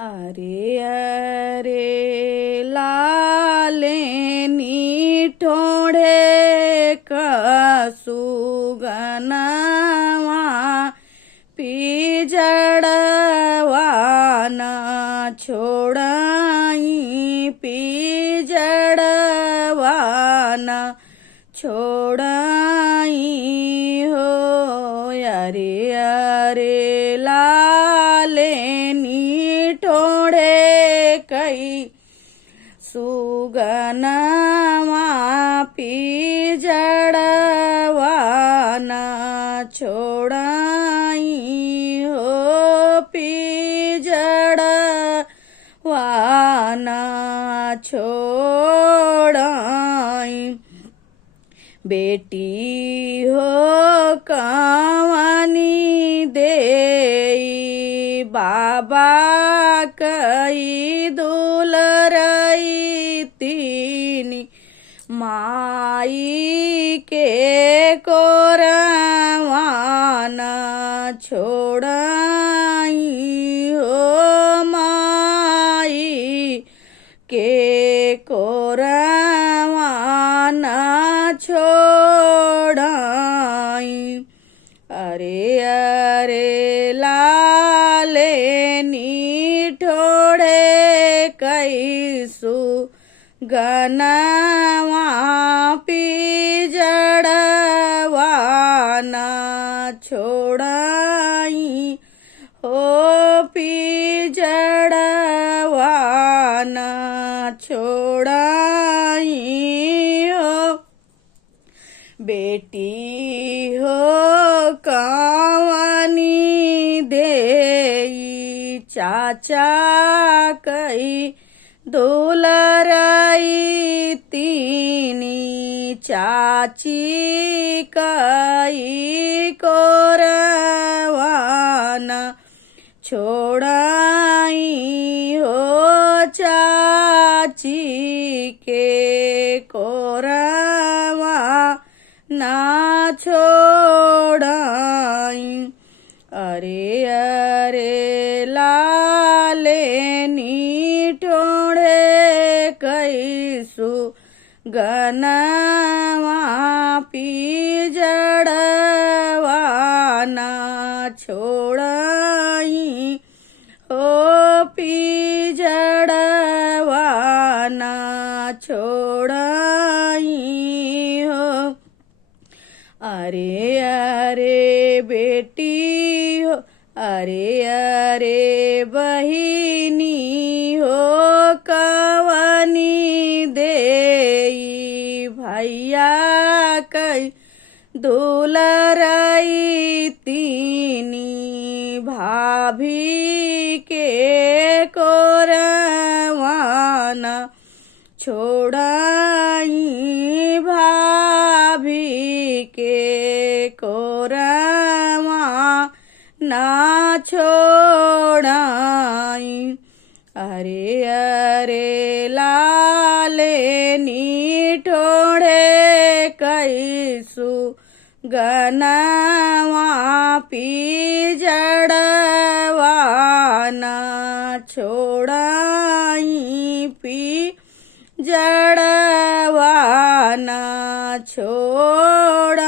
अरे अरे लालेनी ठोड़े कसुगनवा पिजड़वाना छोड़ाई पिजड़वाना छोड़ाई हो। अरे अरे लालेनी ठोड़े कई सुगनवा पिजड़वाना छोड़ाई हो पिजड़वाना छोड़ाई। बेटी हो कवनी देई बाबा कई दुलरई तीनी माई के कोरवाना छोड़ाई हो माई के कोरवाना छोड़ाई। अरे अरे लालेनी ठोड़े कैसु गनवा पिजड़वाना छोड़ाई हो पिजड़वाना छोड़ाई हो। बेटी हो कवनी देई चाचा कई दुलरई तीनी चाची कई कोरवाना छोड़ाई हो चाची के कोरवा ना छोड़ाई। अरे अरे लालेनी ठोड़े कैसु गनवा पिजड़वाना छोड़ाई हो पिजड़वाना छोड़ाई हो। अरे अरे बेटी हो अरे अरे बहिनी हो कवनी देई भैया कई दुलरई तीनी भाभी के कोरवाना छोड़ाई भाभी के कोरवा ना छोड़ाई। अरे अरे लालेनी ठोड़े कैसु गनवा पिजड़वाना छोड़ाई पिजड़वाना छोड़